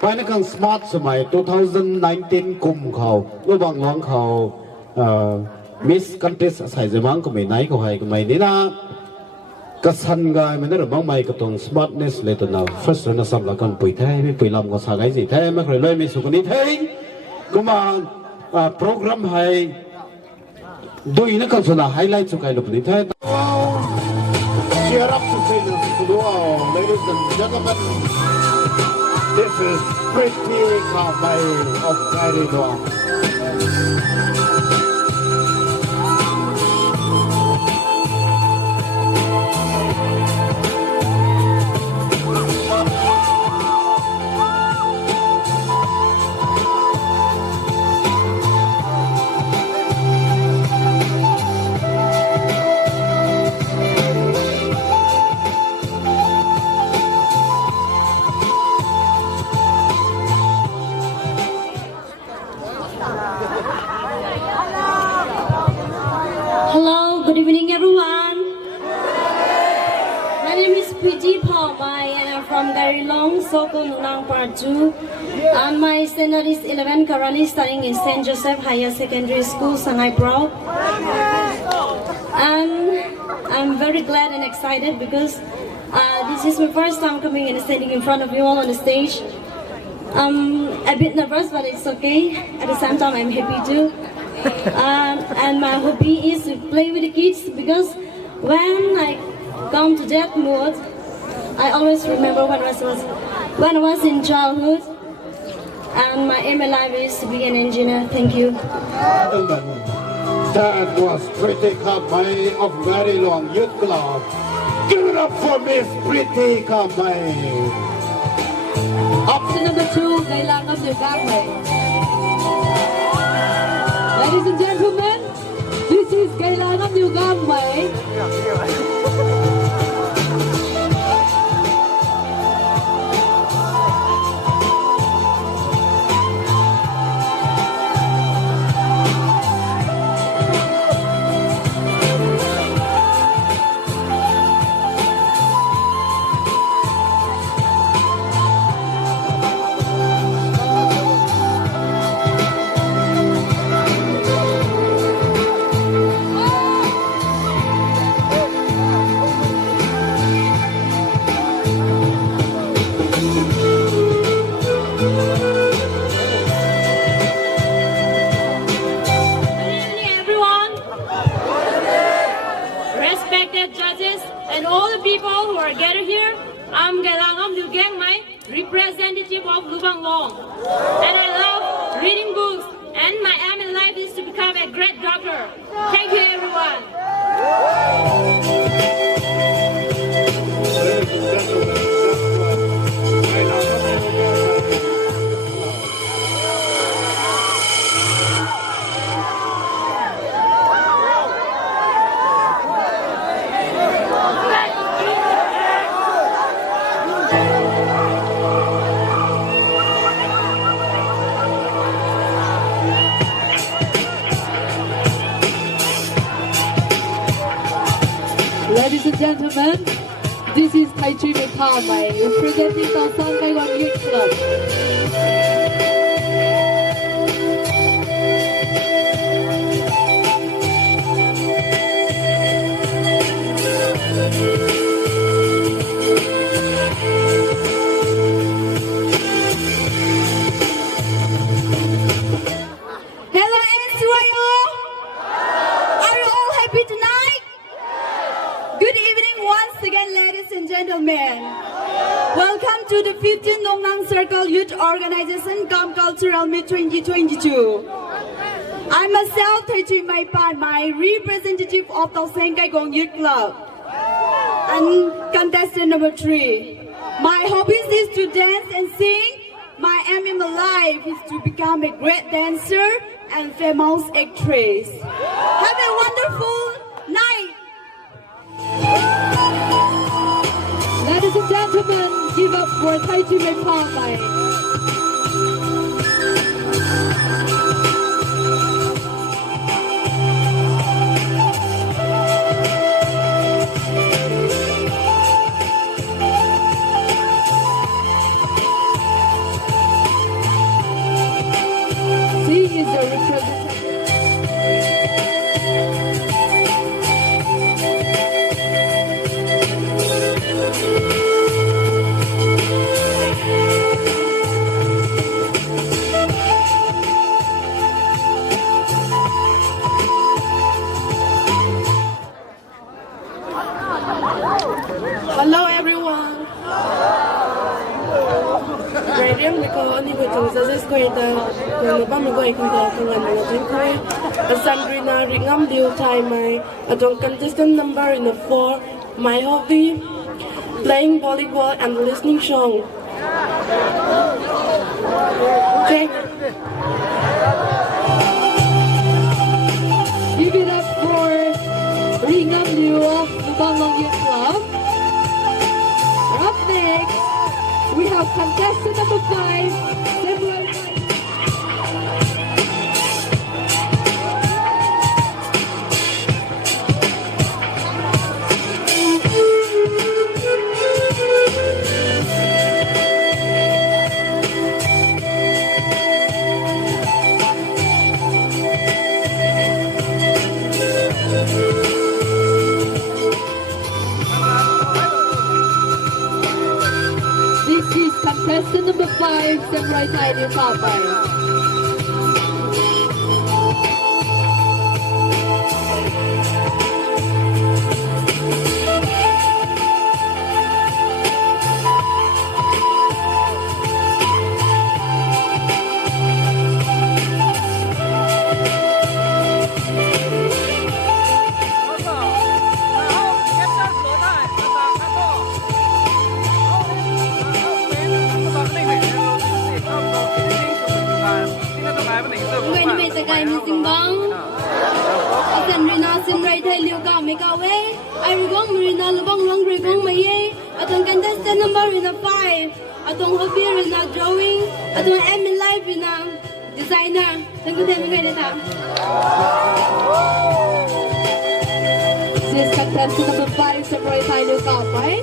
ไปในครั้งสมาร์ทสมัย2019กุมเขาระหว่างร้องเขามิสกันเทสใส่จะมังก็ไม่ไหนก็ให้ก็ไม่นี่นะก็สันกายมันนั่นหรือบางไม่ก็ต้องสมาร์ทเนสเลยตัวเราfirst เราสัมหลักกันปุ๋ยแท้ไม่ปุ๋ยลำก็สายสิแท้ไม่เคยเลยไม่สุขนี้แท้ก็มาโปรแกรมให้ดูอีกนักการสุนัขไฮไลท์สุขให้ลูกนี่แท้ Cheer up to say this to all, ladies and gentlemen. This is Pretty Kamai of Caridon. Hello, good evening everyone. My name is Pretty Paumai and I'm from Garilong, Soko Nunang Part 2. My standard is 11, currently studying in St. Joseph Higher Secondary School, Shanghai Pro. I'm very glad and excited because this is my first time coming and standing in front of you all on the stage. A bit nervous, but it's okay. At the same time, I'm happy too. And my hobby is to play with the kids because when I come to that mood, I always remember when I was in childhood, and my aim in life is to be an engineer. Thank you. That was Pretty Kamai of Garilong Youth Club. Give it up for Miss Pretty Kamai. Up to number 2, Gailang of Newgamay. Ladies and gentlemen, this is Gailang of Newgamay. And all the people who are gathered here, I'm Gailangam Newgamay, representative of Lubang Long. And I love reading books, and my aim in life is to become a great doctor. Thank you, everyone. Ladies and gentlemen, this is Tai Chi Mekamai, representing Tangsang Kaiwan Youth Club. Hello, NCYO! Are you all happy tonight? Good evening once again, ladies and gentlemen. Welcome to the 15th Nongnang Circle Youth Organization Kam Cultural Meet 2022. I myself, Taichi Maipan, my representative of the Senkai Gong Youth Club. And contestant number 3. My hobbies is to dance and sing. My aim in my life is to become a great dancer and famous actress. Have a wonderful night. Ladies and gentlemen, give up for Tai Chi Mekamai. is the representative. Hello everyone. Radium because only go to this greater when the go I can go to one a Sandrina Ringam Liu Tai my a don't contestant number in the 4 my hobby playing volleyball and listening song. Check. Give it up for Ringam Liu of Lubang Long Youth Club. Up next, we have contestant number 5, February. This is contestant number 5, Samurai Tiny Popeye. Người này sẽ cái mình xin băng. Asan Rina xin ray thay liu ka me ka we. I regong Rina lubang long regong me ye. Atong contestant number Rina 5. Atong hobby Rina drawing. Atong aim in life Rina designer. Tengku tengku kay data. This is contestant number 5, Samurai Tiny Popeye.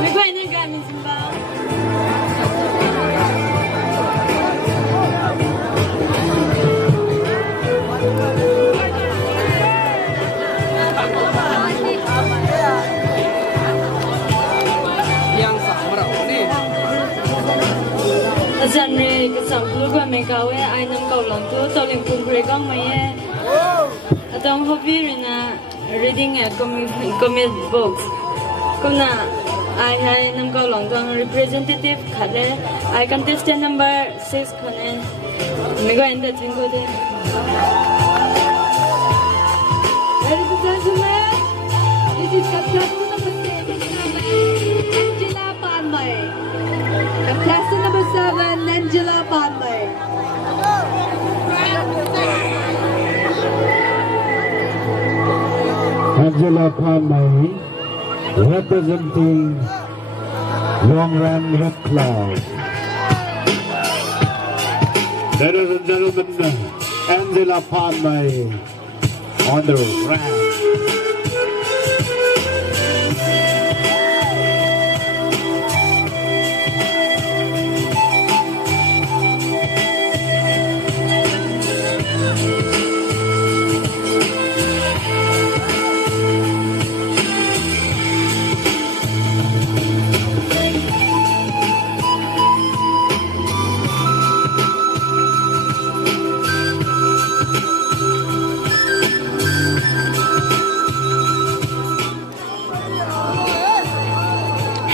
Người quay nên cái mình xin băng. Asan re cái song lu qua me ka we ai nam kau long tu to ling pung pre gong me ye. Atong hobby Rina reading a comic books. Kuna I hai nam kau long tong representative khale I contestant number 6 khone. Me go enda tengku de. Ladies and gentlemen, this is contestant number 7, Angela Panmay. Contestant number 7, Angela Panmay. Angela Panmay representing Long Ran Red Cloud. Ladies and gentlemen, Angela Panmay on the ramp.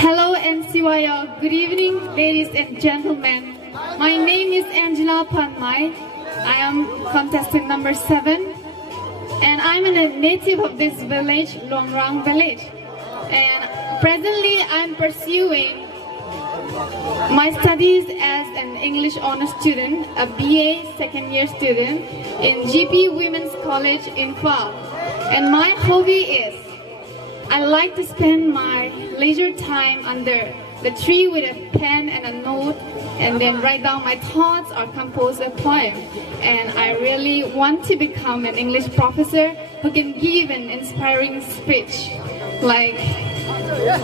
Hello NCYO, good evening ladies and gentlemen. My name is Angela Panmay. I am contestant number 7, and I'm a native of this village, Longrang village. And presently, I'm pursuing my studies as an English honor student, a BA second year student in GP Women's College in Pha. And my hobby is I like to spend my leisure time under the tree with a pen and a note and then write down my thoughts or compose a poem. And I really want to become an English professor who can give an inspiring speech like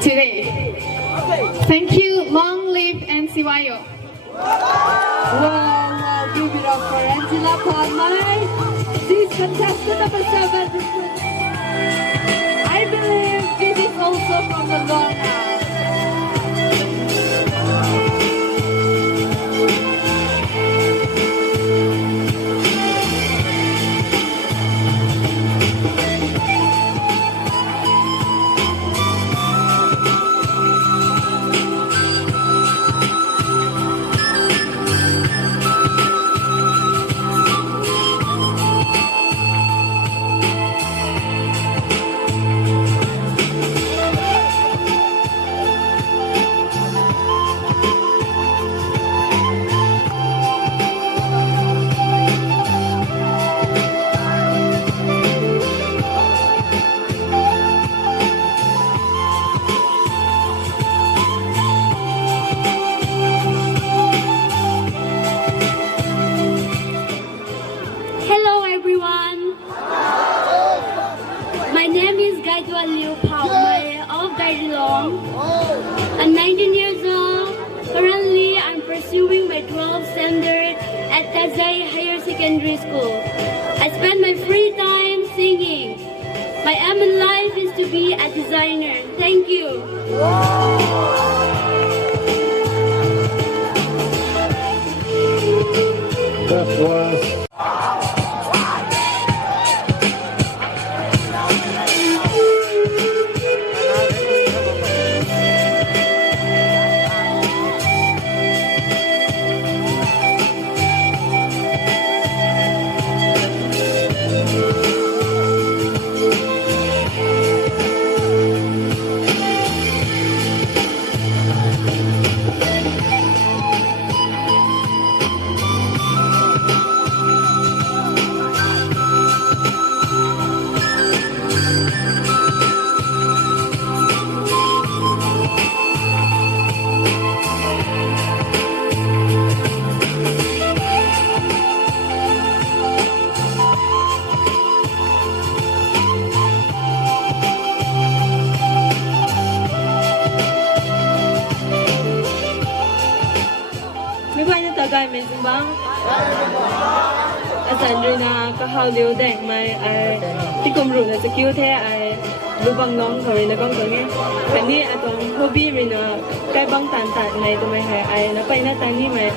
today. Thank you. Long live NCYO. Wow, give it up for Angela Palmay. This contestant number 7. I believe this is also from the Ghana. Hello everyone. My name is Gaidwa Liu Palmay of Daidilong. I'm 19 years old. Currently, I'm pursuing my 12th standard at Tazay Higher Secondary School. I spend my free time singing. My aim in life is to be a designer. Thank you. That was Tagay may sumbang Asandrina kahal liu deng mai ai tikum ru na secure the ai lubang long khari na bang kange kani atong hobby rina kai bang tan tan nai to mai hai ai na pai na tan ni mai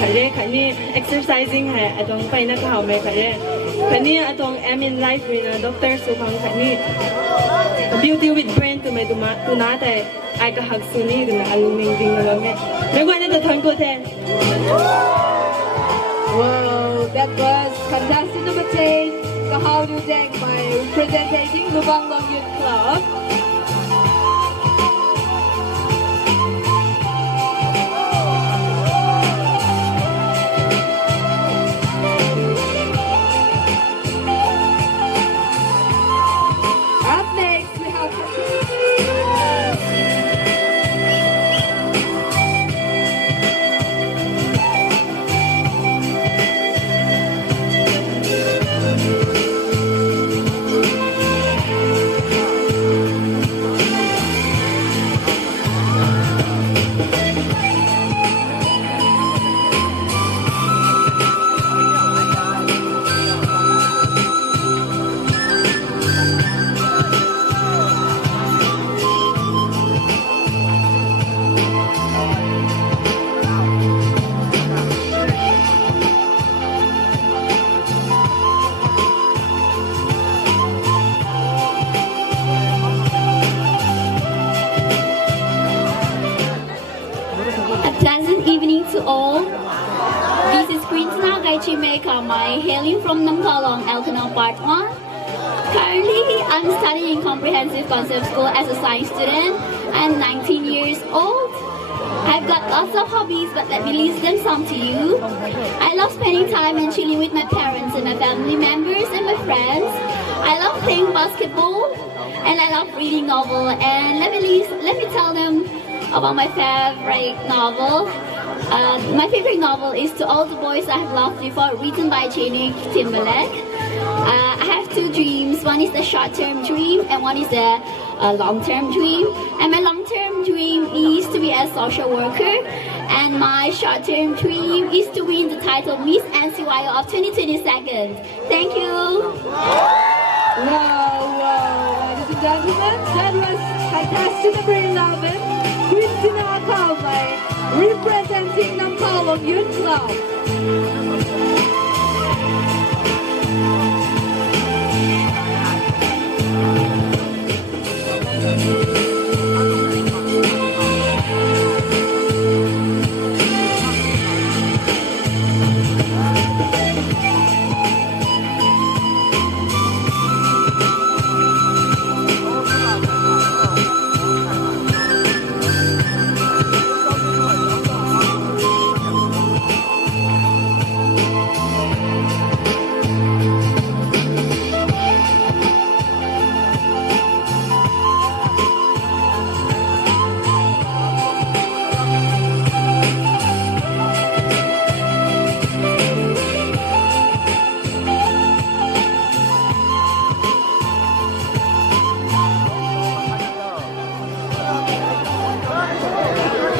khare kani exercising hai atong pai na khau mai khare kani atong aim in life rina doctor su khang kani beauty with brain to mai tu na tai ai ka hak suni na aluming ding na me me gwa na to thang ko the Wow, that was contestant number 10, Kahao Liu Deng, by representing Lubang Long Youth Club. Up next, we have Gaichi Mekamai, hailing from Namkalong, Elkanong Part 1. Currently, I'm studying in Comprehensive Concept School as a science student. I'm 19 years old. I've got lots of hobbies, but let me list them some to you. I love spending time and chilling with my parents and my family members and my friends. I love playing basketball, and I love reading novel. And let me tell them about my favorite novel. My favorite novel is To All the Boys I Have Loved Before, written by Channing Timberlake. I have two dreams. One is the short-term dream, and one is the long-term dream. And my long-term dream is to be a social worker, and my short-term dream is to win the title Miss NCYO of 2022. Thank you. Wow, ladies and gentlemen, that was contestant number 11, Christina Kalmay, representing Namkalong Youth Club.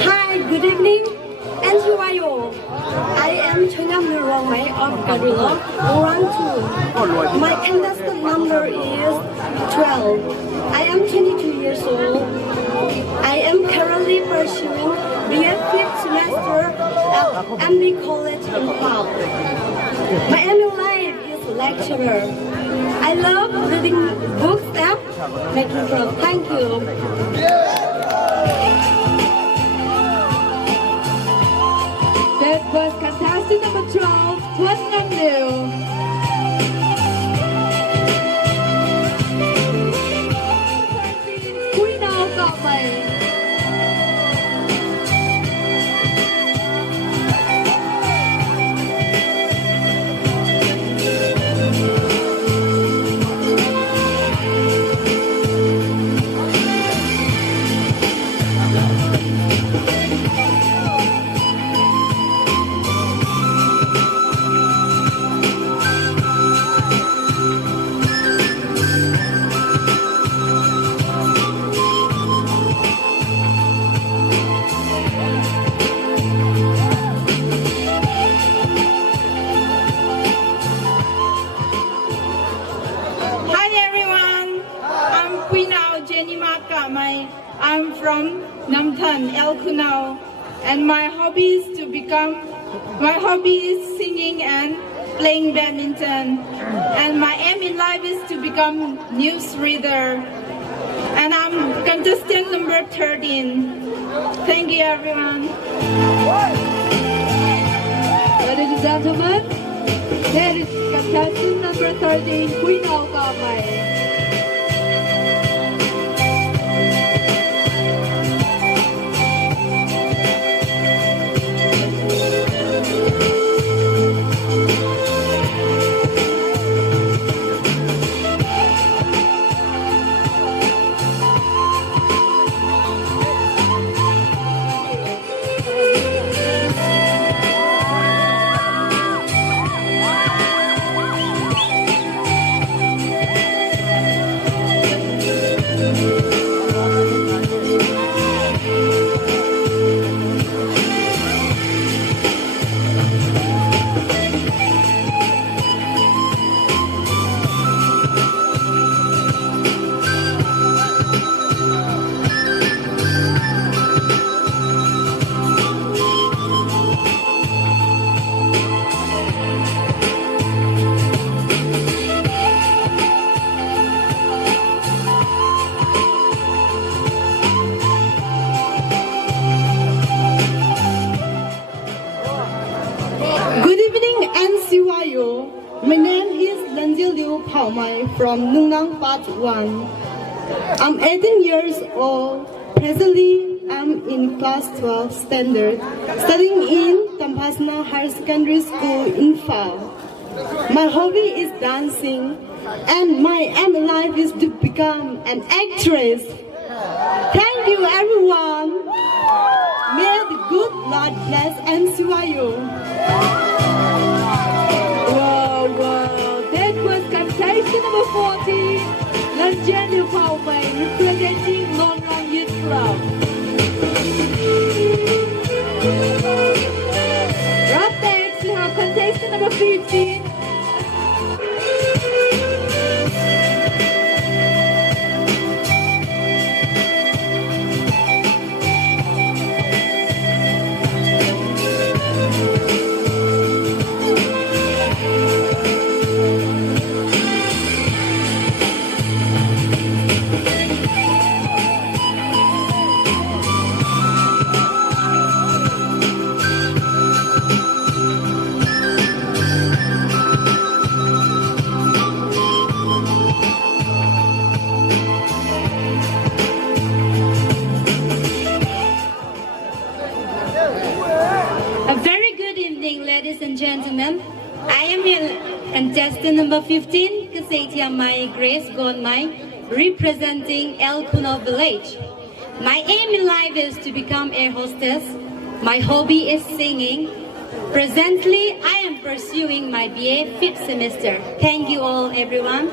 Hi, good evening, NCYO. I am Chonam Nurongmai of Garilla, Orang 2. My contestant number is 12. I am 22 years old. I am currently pursuing BA 5th semester at MD College in Pau. My aim in life is lecturer. I love reading books and making proud. Thank you. That was contestant number 12, Tuan Nam Liu. Queen Ao Kalmay. I'm from Namthan, El Kunao, and my hobby is singing and playing badminton. And my aim in life is to become newsreader. And I'm contestant number 13. Thank you, everyone. Ladies and gentlemen, that is contestant number 13, Queen Ao Kalmay. NCYO. My name is Lanjil Liu Paomai from Nungnang Part 1. I'm 18 years old. Presently, I'm in class 12 standard, studying in Tampasna Higher Secondary School in Phao. My hobby is dancing, and my aim in life is to become an actress. Thank you, everyone. May the good Lord bless NCYO. Wow, wow. That was contestant number 40, Lanjil Paomai, representing Long Rang Youth Club. Up next, we have contestant number 15. A very good evening, ladies and gentlemen. I am here, contestant number 15, Kasetia Mai Grace Godmai, representing El Kuno Village. My aim in life is to become air hostess. My hobby is singing. Presently, I am pursuing my BA 5th semester. Thank you all, everyone.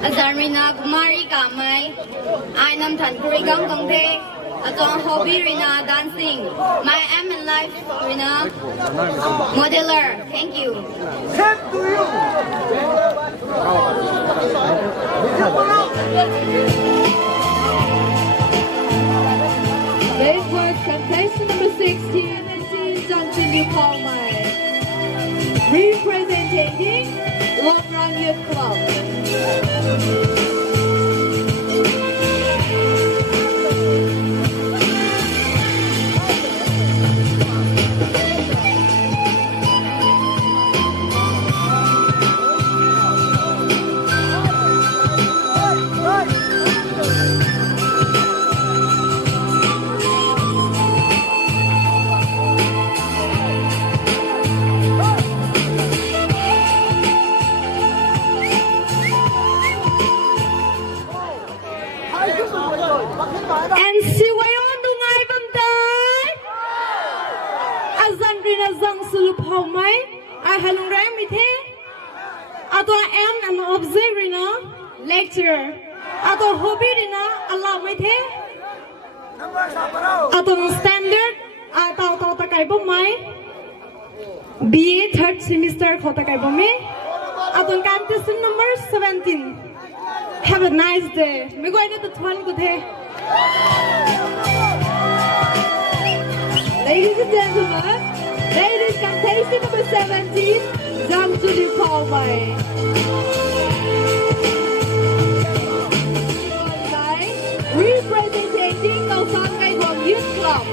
Azarmina Kumari Kamai, I am Tankurigam Kangte, Atong hobby Rina dancing. My aim in life Rina modeler. Thank you. This was contestant number 16, Lanjil Paomai, representing Long Rang Youth Club. NCYO Nungai Bantai Azan Rina Zang Sulu Paomai I Halung Ram Mithe Ato am an object Rina lecturer Ato hobby Rina Allah Mithe Ato standard Ato Takai Bomai BA 3rd semester Kotakai Bomai Ato contestant number 17. Have a nice day. We're going to the Tuan Kuthe. Ladies and gentlemen, ladies contestant number 17, Lanjil Paomai. Representing Khao San Kai Guang Youth Club.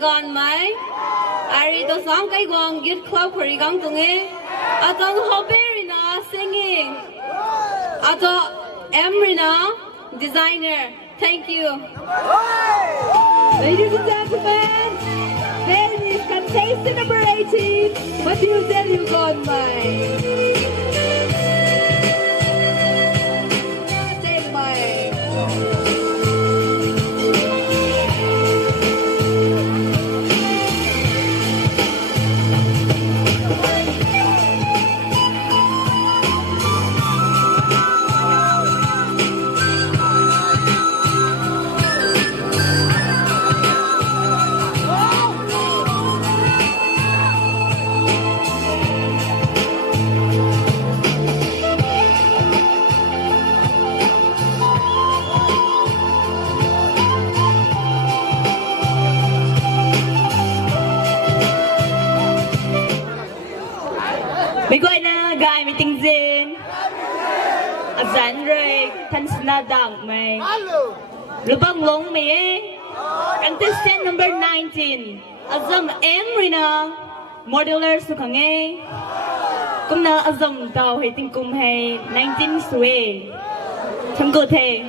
gone my. I read the song I want get club for young to me. I don't hope singing. I don't Emrina designer. Thank you. Ladies and gentlemen, then is contestant number 18. What do you tell you gone by? Take my. Mấy gọi na gài mấy tình dên Gián rồi thân sna đảng mày Lubang long mày ấy Contestant number 19 Azam Emrina Modeler su khang ấy Cũng na azam tao hay tình cung hay 19 suwe Thằng cơ thể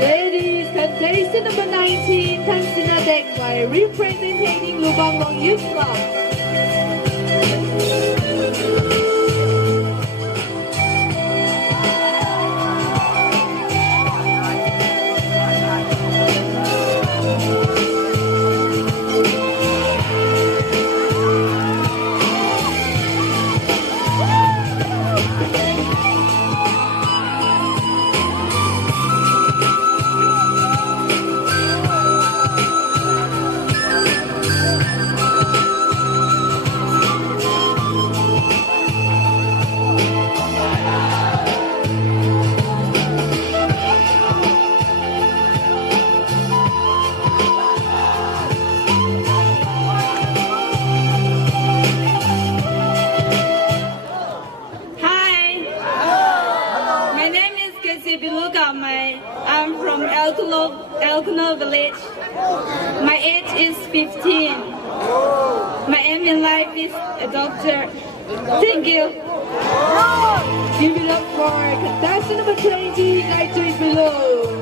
Ladies, contestant number 19, Tansina Dengwai, representing Lubang Long Youth Club. I'm from Elkuno village. My age is 15. My aim in life is a doctor. Thank you. Give it up for contestant number 20, right below.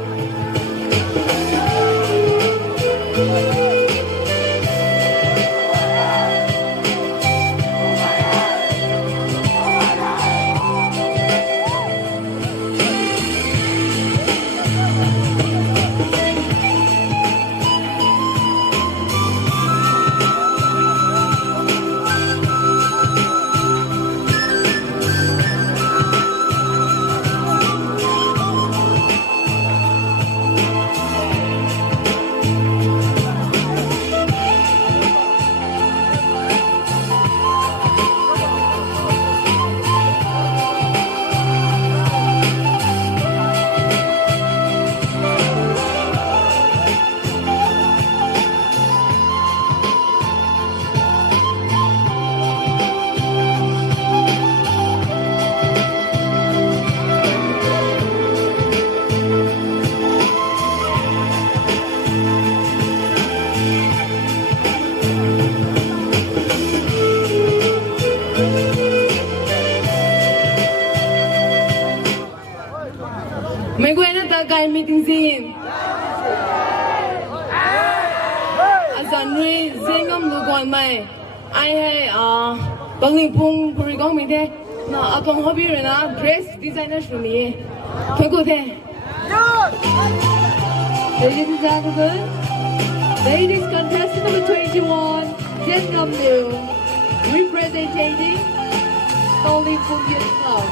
May gwen na tagay meeting zin. Asan nui zingam lugon may. Ay hay banglipung purigong mite na atong hobby rin na dress designer shumi. Kego te. Ladies and gentlemen, ladies contestant number 21, Jen Nam Liu, representing Only Pungyat Club.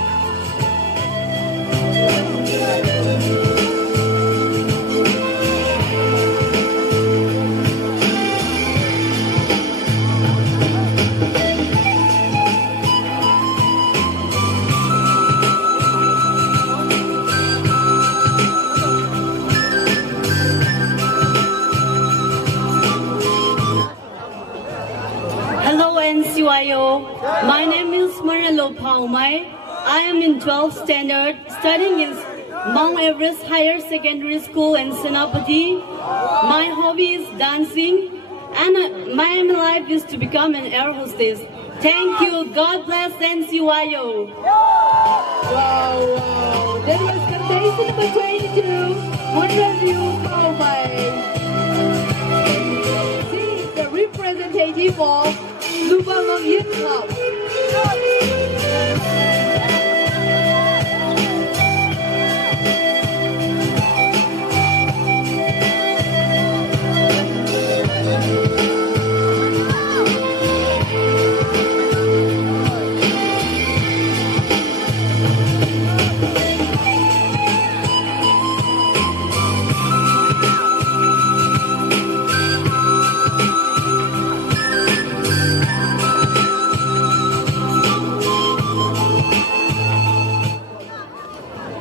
Hello NCYO, my name is Marielo Paumai. I am in 12th standard studying in Mount Everest Higher Secondary School in Senapati. My hobby is dancing, and my aim in life is to become an air hostess. Thank you. God bless NCYO. Wow, wow. That was contestant number 22. One Liu Pao Mai. She is the representative of Lubang Long Youth Club.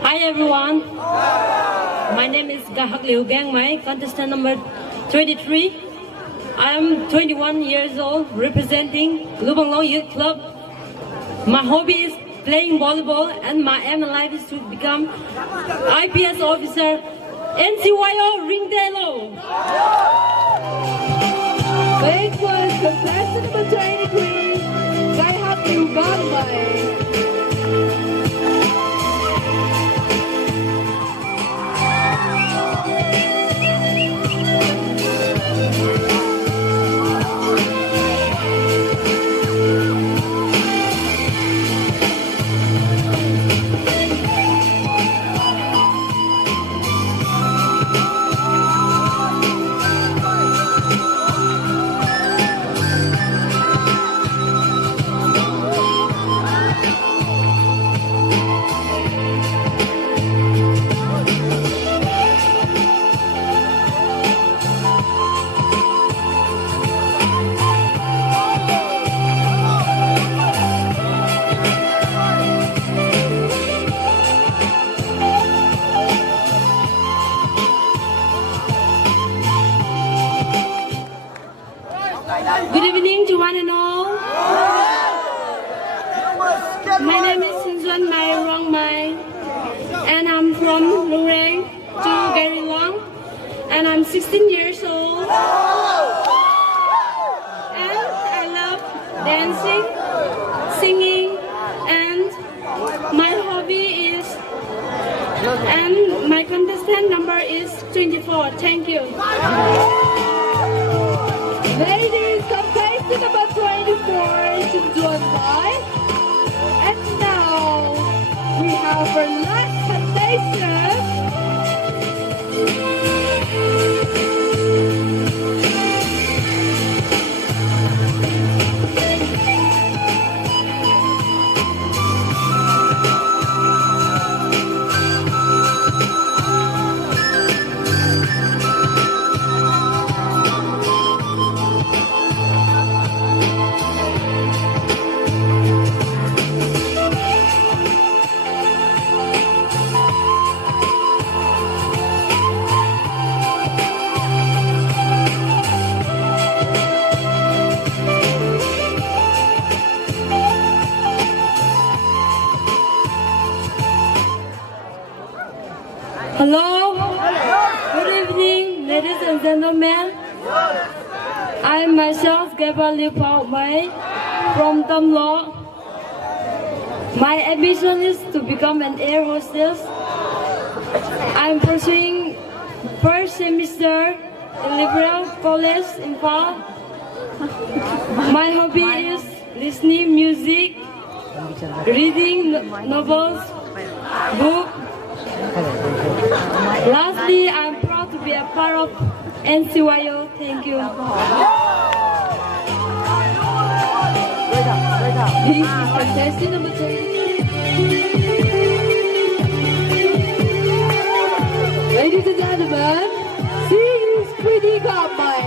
Hi everyone. My name is Gahak Liu Gang Mai, contestant number 23. I am 21 years old, representing Lubang Long Youth Club. My hobby is playing volleyball, and my aim in life is to become IPS officer. NCYO Ringdelo. That was contestant number 23. Gahak Liu Gang Mai. Good evening to one and all. My name is Sinjuan Mai Rong Mai, and I'm from Lureng to Gary Long, and I'm 16 years old. And I love dancing, singing, and my hobby is, and my contestant number is 24. Thank you. Ladies, contestant number 24, Sinjuan Mai. And now, we have our last contestant. Hello. Good evening, ladies and gentlemen. I am myself, Gabriel Liu Pao Mai, from Tamlo. My ambition is to become an air hostess. I am pursuing first semester in Liberal College in Pal. My hobby is listening music, reading novels, books. Lastly, I'm proud to be a part of NCYO. Thank you. This is contestant number 22. Ladies and gentlemen, she is Pretty Gamai.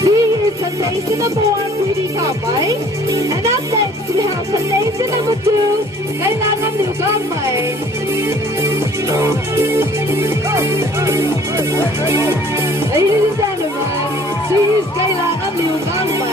She is Ladies and gentlemen, please kailangan liugang ba?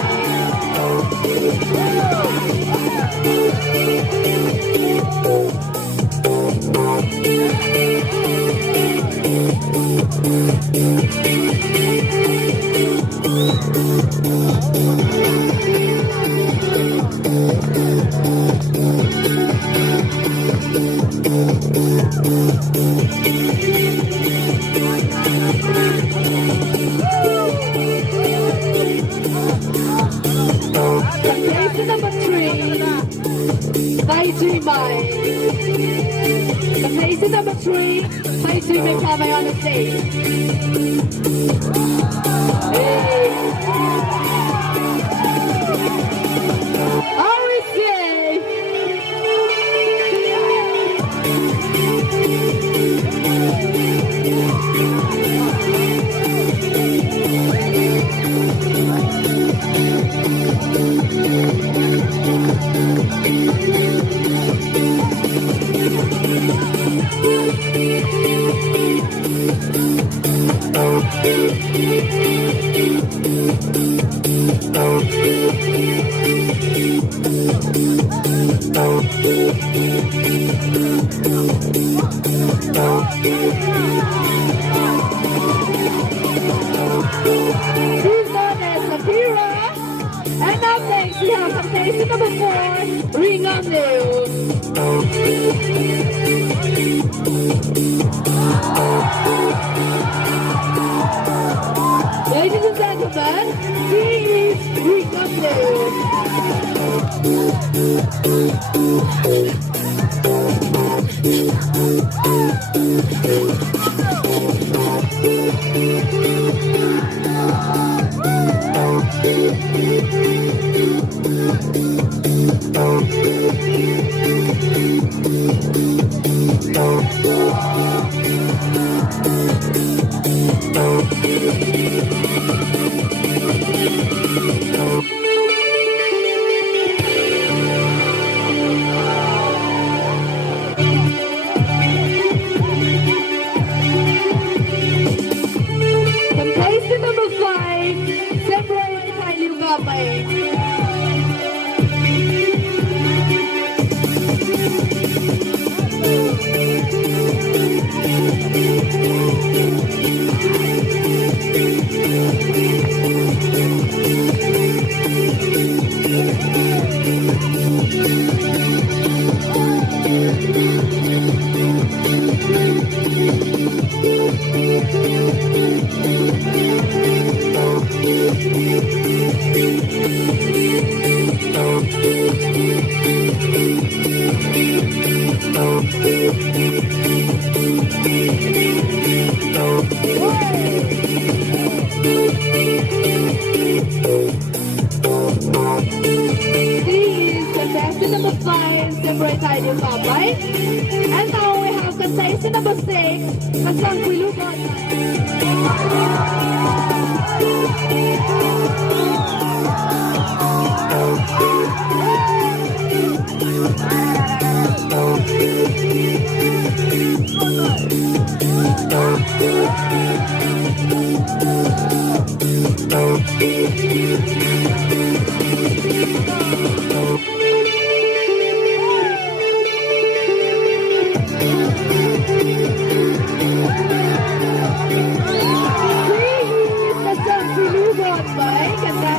Contestant number 3, Pai Chui Mai. Contestant number 3, Pai Chui Mai coming on the stage. Hey. Are we safe? She's known as Sapira. And up next we have contestant number 4, Ring on Ladies and gentlemen, she is Ring on Contestant number 5, February Thai Liu Gamay. Contestant number 5, February Thai Liu Gamay. And now we have contestant number 6, Kasang Quilugon.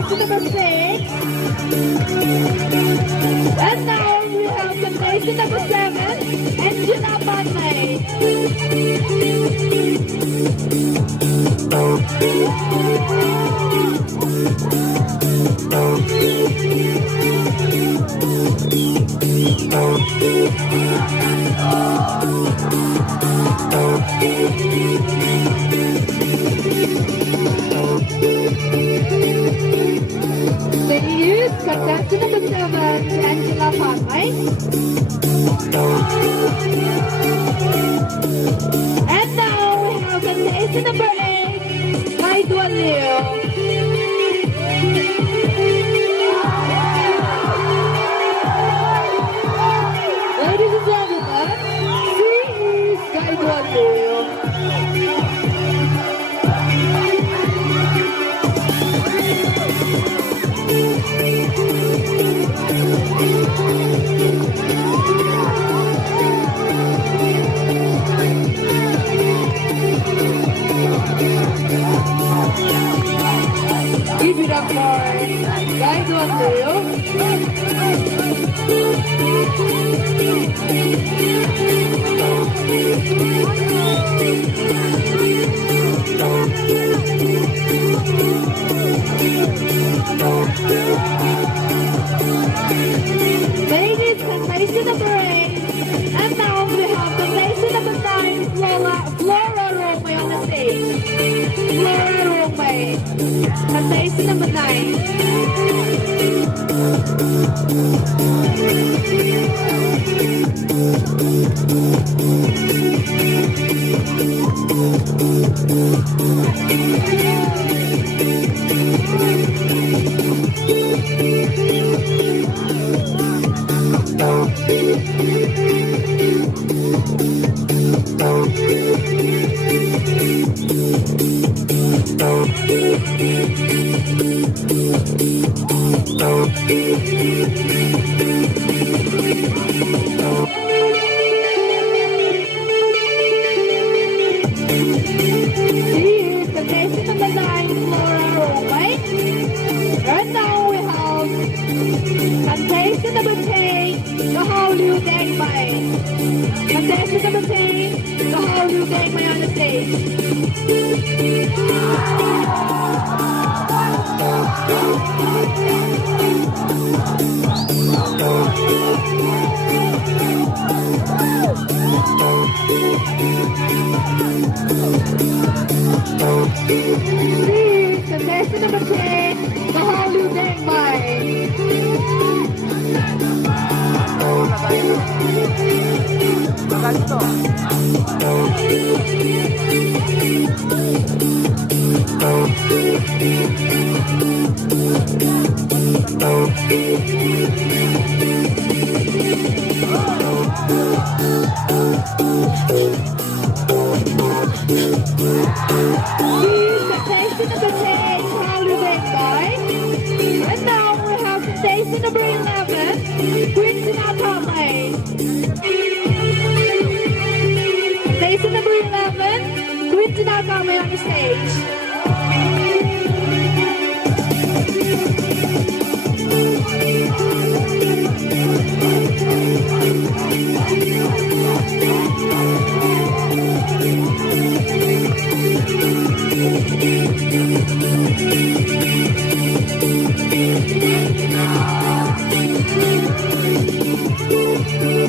Number 6. And now we have contestant number 7, Angela Panay. Ladies, contestant number 7, Angela Panay. And now we have contestant number 8, Mai Duan Liu. Ladies and gentlemen, she is Kai Duan Liu. for guys Liu. Ladies, contestant number 8. And now we have contestant number 9, Flora Romay on the stage. Flora Romay, contestant number 9. Here's contestant number 9, Flora Romay. And now we have contestant number 10, the Hao Liu Deng Mai. Contestant number 10, the Hao Liu Deng Mai on the stage. Here's contestant number 10, the Hao Liu Deng Mai. Here's contestant number 10, Hao Liu Deng Mai. And now we have contestant number 11, Quincy Nakame. Contestant number 11, Quincy Nakame on the stage.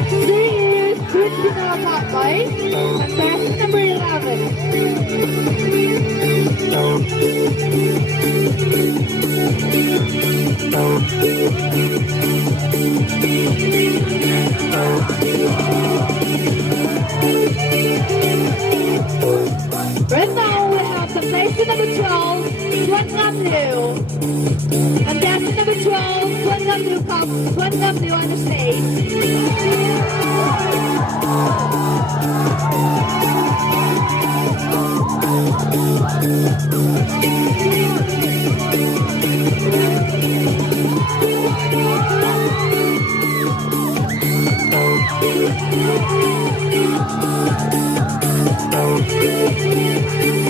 Here's Quincy Nakame, contestant number 11. Right now we have contestant number 12, Tuan Ngam Liu. Contestant number 12, Tuan Ngam Liu comes, Tuan Ngam Liu on the stage.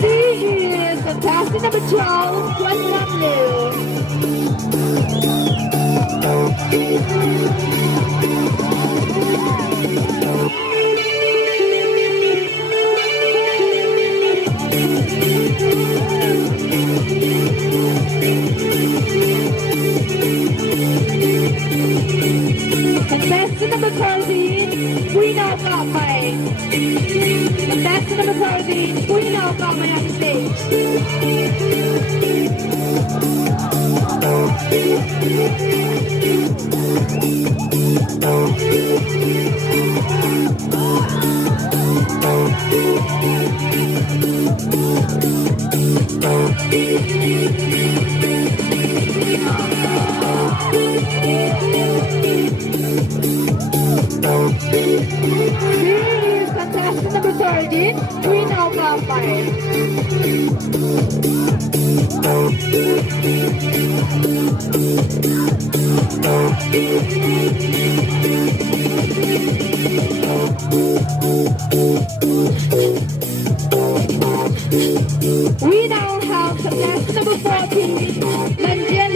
Here's contestant number 12, Tuan Ngam Liu. Contestant number 13, Queen of Kamai. Contestant number 13, Queen of Kamai on the stage. Here's contestant number 13, Queen of Kamai. We now have contestant number 14, Nanjian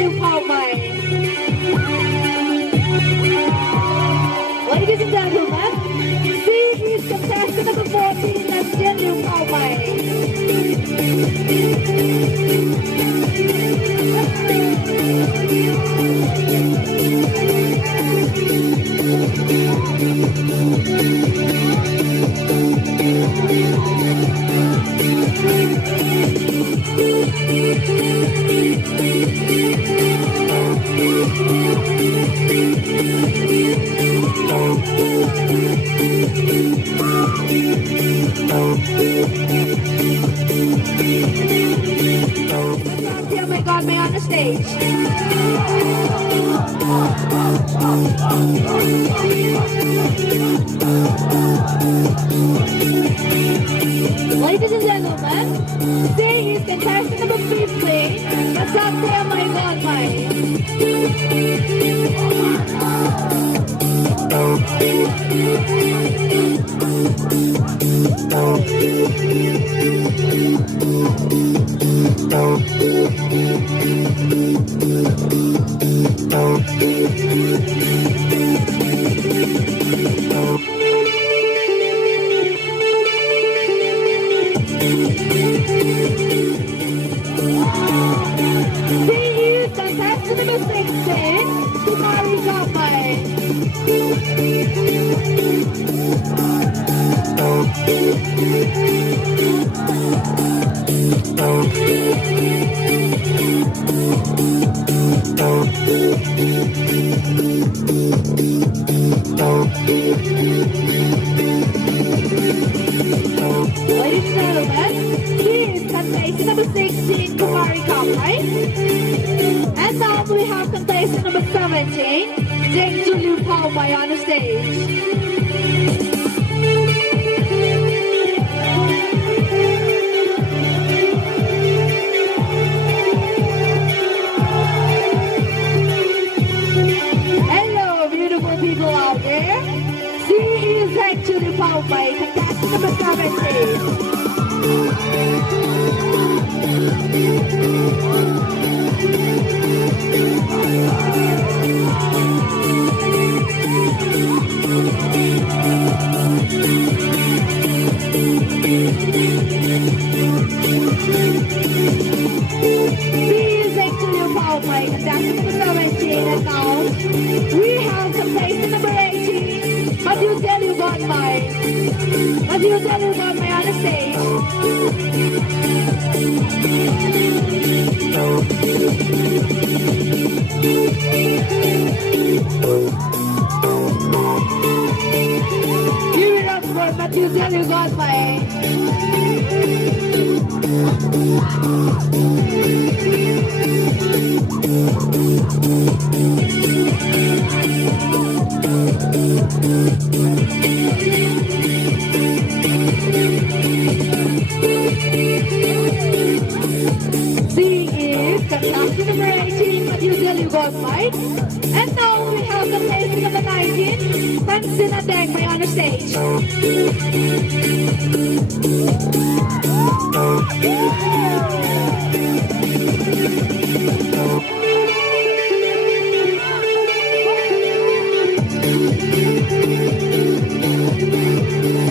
Oh my God, may on the stage. Ladies and gentlemen, today is contestant number 15, Kasante My God My. He is contestant number 16, Kumari Kapay. Ladies and gentlemen, he is contestant number 16, Kumari Kapay. And now we have contestant number 17, Jane Juliu Paumay on the stage. Hello, beautiful people out there. She is actually Paumay, contestant number 17. He is actually a power play, contestant number 17, and now we have contestant number 18. What do you tell you got my? What do you tell you got my on the stage? Give it up for what you tell you got my. She is contestant number 18, but you tell you got right. And now we have contestant number 19, Francina Degme on the stage.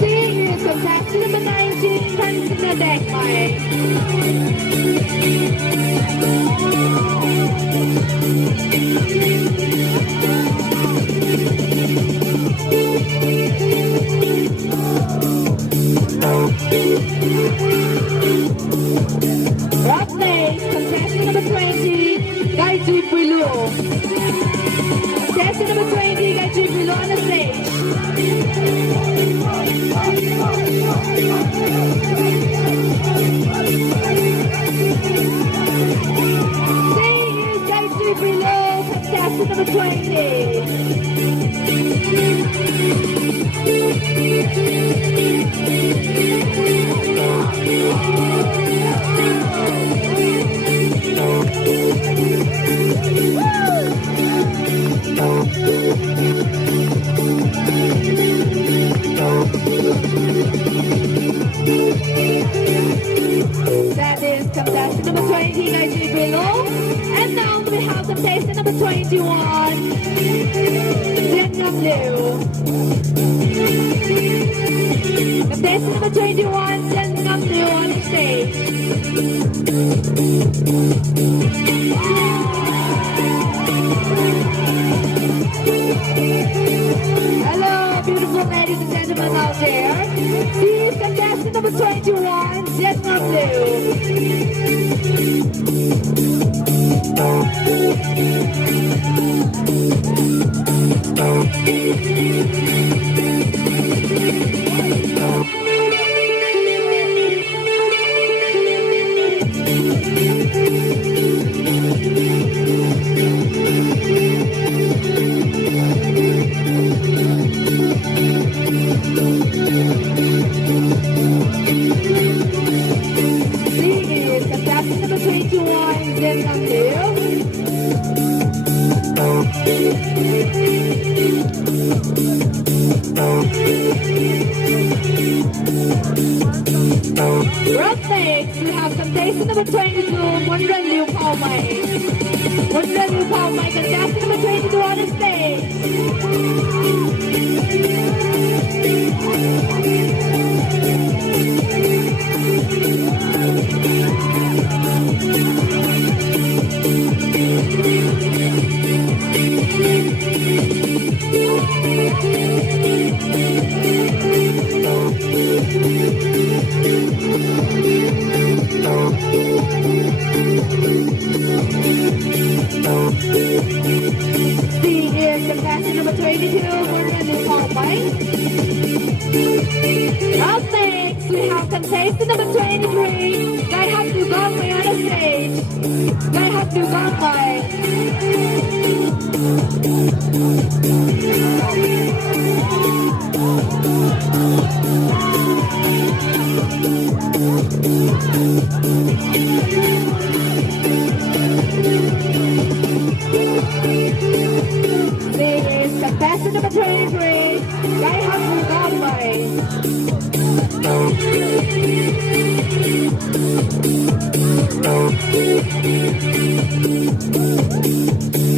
She is contestant number 19, Francina Degme. Up next, contestant number 20, Gaiji Pilu. Contestant number 20, Gaiji Pilu on the stage. She is Gaiji Pilu, contestant number 20. That is contestant number 20, Gaiji Pilu. And now we have contestant number 21, Vietnam Liu. Contestant number 21, Vietnam Liu on the stage. Hello, beautiful ladies and gentlemen out there. This is contestant number 21, Vietnam Liu. point, Vietnam Liu. Road six, we have contestant number 22, Munran Liu Pao Mai. Munran Liu Pao Mai, contestant number 22 on the stage. C is contestant number 22, Munran Liu Pao Mai. Round six, we have contestant number 23, Gai Hak Du Gong Mai on the stage. Gai Hak Du Gong Mai. This is contestant number 23, Gai Hak Du Gong Mai.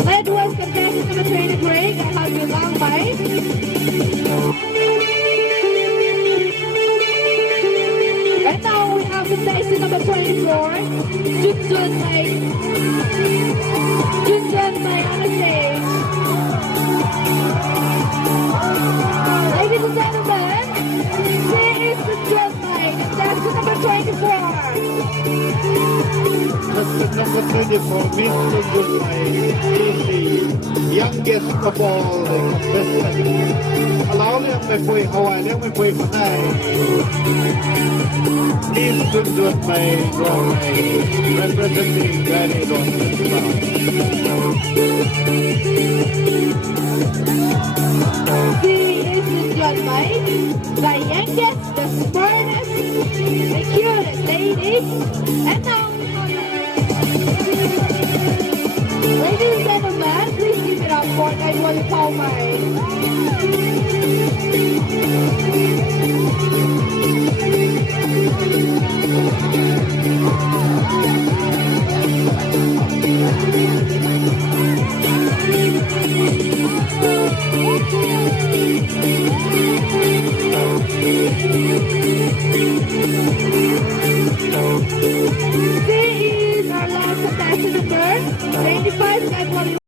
That was contestant number 23, Gai Hak Du Gong Mai. And now we have contestant number 24, Jun Jun Mai. Jun Jun Mai on the stage. Ladies and gentlemen, here is the Jun Mai, contestant number 24. Contestant number 24, Mr. Goodbye, is the youngest of all the contestants. เราเรียกไปคุยเขาไว้เรียกไปคุยคนได้นี่สุดยอดไปรองไป representing Gary Don Festival. He is the Jun Mai, the youngest, the smartest, the cutest lady, and now ladies and gentlemen, please give it up for Gai Hak Du Gong Mai.